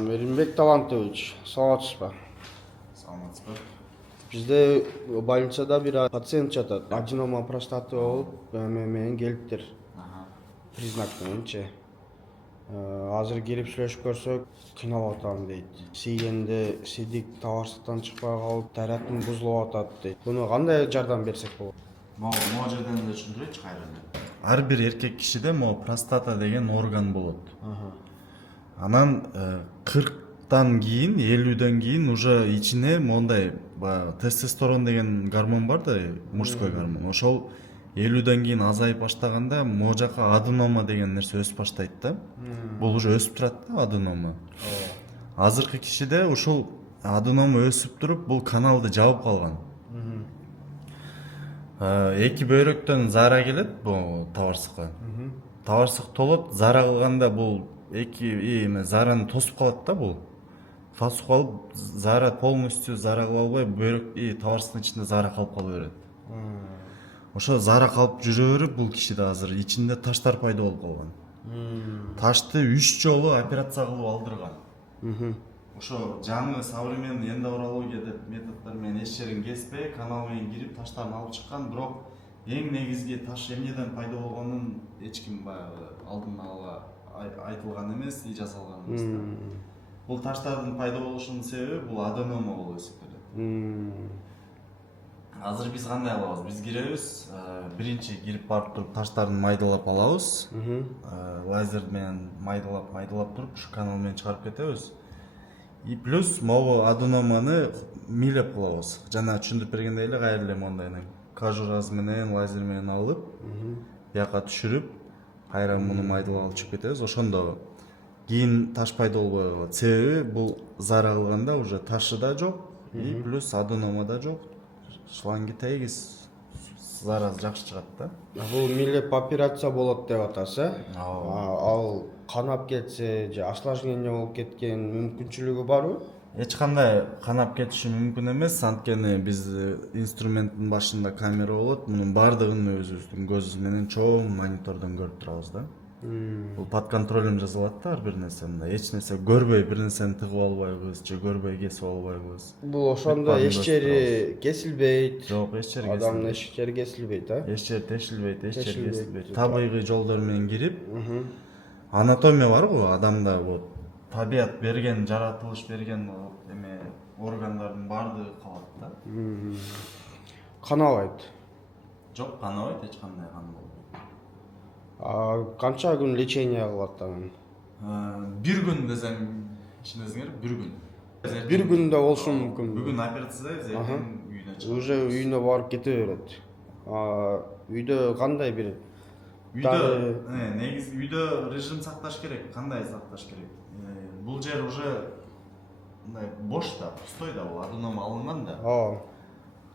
Миринбек Талантович, саламатсызбы? Саламатсызбы. Бизде больницада бир пациент жатат. Аденома простаты болуп, менен келиптир. Признак мененчи. Азыр кирип сүйлөшүп көрсөк, кыйналып атам дейт. Сийгенде сидик табарсыктан чыкпай калып, тарактын бузулуп атат дейт. Буну кандай жардам берсек болот? Могу жерден эле түшүндүрөйүнчү кайра. Ар бир эркек кишиде простата деген орган болот. Анан 40-тан кийин, 50-дөн кийин уже ичине мондай тестостерон деген гормон бар да, мужской гормон. Ошол 50-дөн кийин азайып баштаганда могу жака аденома деген нерсе өсүп баштайт да. Бул уже өсүп турат да аденома. Азыркы кишиде ушул аденома өсүп туруп, бул каналды жабып калган. Эки бөйрөктөн зара келет бул табарсыкка. Табарсык толот, зара кылганда бул эки зараны тосуп калат да бул. Тосуп калып, зара полностью зара кыла албай, бөйрөк табарсыктын ичинде зара калып кала берет. Ошо зара калып жүрө берип, бул кишиде азыр ичинде таштар пайда болуп калган. Ташты 3 жолу операция кылып алдырган. Ошо жаңы современный эндоврология деп методдор менен эч жерин кеспей, канал менен кирип таштарын алып чыккан, бирок эң негизги таш эмнеден пайда болгонун эч ким баягы алдын ала айтылган эмес, жасалган эмес да. Бул таштардын пайда болушунун себеби бул аденома болуп эсептелет. Азыр биз кандай кылабыз? Биз киребиз, биринчи кирип барып туруп таштарын майдалап алабыз. Лазер менен майдалап туруп ушу канал менен чыгарып кетебиз. И плюс могу аденоманы милеп кылабыз. Жана түшүндүрүп бергендей эле кайра эле мондай кожуразы менен, лазер менен алып, бияка түшүрүп, кайра муну майдалап алып чыгып кетебиз. Ошондо кийин таш пайда болбой калат. Себеби бул зара кылганда уже ташы да жок, и плюс аденома да жок. Шланги тегиз, зарасы жакшы чыгат да. Бул милеп операция болот деп атасыз, Ал канап кетсе же осложнение болуп кеткен мүмкүнчүлүгү барбы? эч кандай канап кетиши мүмкүн эмес, анткени биз инструменттин башында камера болот, мунун баардыгын өзүбүздүн көзүбүз менен чоң монитордон көрүп турабыз да. Бул под контролем жазылат да ар бир нерсе, мындай эч нерсе көрбөй бир нерсени тыгып албайбыз же көрбөй кесип албайбыз. Бул ошондо эч жери кесилбейт. Жок, эч жери кесилбейт. Адамдын эч жери кесилбейт, Эч жери тешилбейт, эч жери кесилбейт. Табигый жолдор менен кирип, анатомия барбы адамда, вот табият берген, жаратылыш берген органдардын баардыгы калат да. Канабайт. Жок, канабайт, эч кандай кан болбойт. Канча күн лечение кылат анан? Бир күн десем, ишенесиңер, бир күн. Бир күндө болушу мүмкүн. Бүгүн операциядайбыз, эртең үйүнө чыгабыз. Уже үйүнө барып кете берет. Үйдө кандай бир негизи үйдө режим сакташ керек. Кандай сакташ керек? Бул жер уже мындай бош да, пустой да, бул аденома алынган да.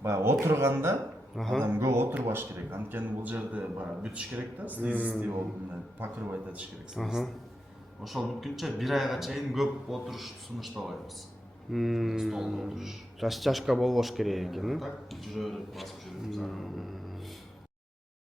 Баягы отурганда адам көп отурбаш керек. Анткени бул жерде баягы бүтүш керек да, слизистый болуп мындай покрывать этиш керек. Ошол бүткүнчө 1 айга чейин көп отурушты сунуштабайбыз. Столдо отуруш. Растяжка болбош керек экен, Так жүрө берип басып жүрөбүз.